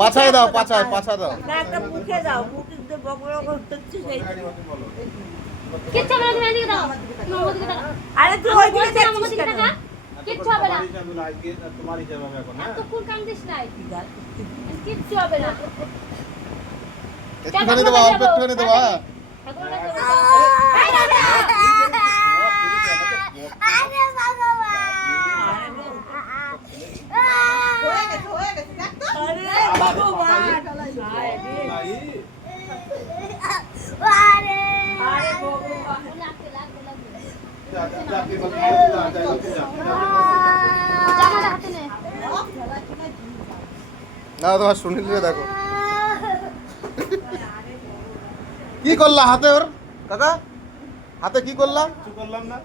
পাছায় দাও, পাছা দাও। একটা মুখে দাও, মুখে বগড় করতে সেই কিচ্ছু হবে না, তুমি এদিকে দাও, তুমি আমার দিকে তাকাও। আরে তুই ওই দিকে আমার দিকে তাকা, কিচ্ছু হবে না। তোমার হিসাব হবে এখন, হ্যাঁ? এত কুল কান্দিস নাই, কিচ্ছু হবে না। একটুখানি দেবা, অল্প একটুখানি দেবা। না তোমার সুনীল রে দেখো কি করলা হাতে, ওর কাকা হাতে কি করলাম? কিছু করলাম না।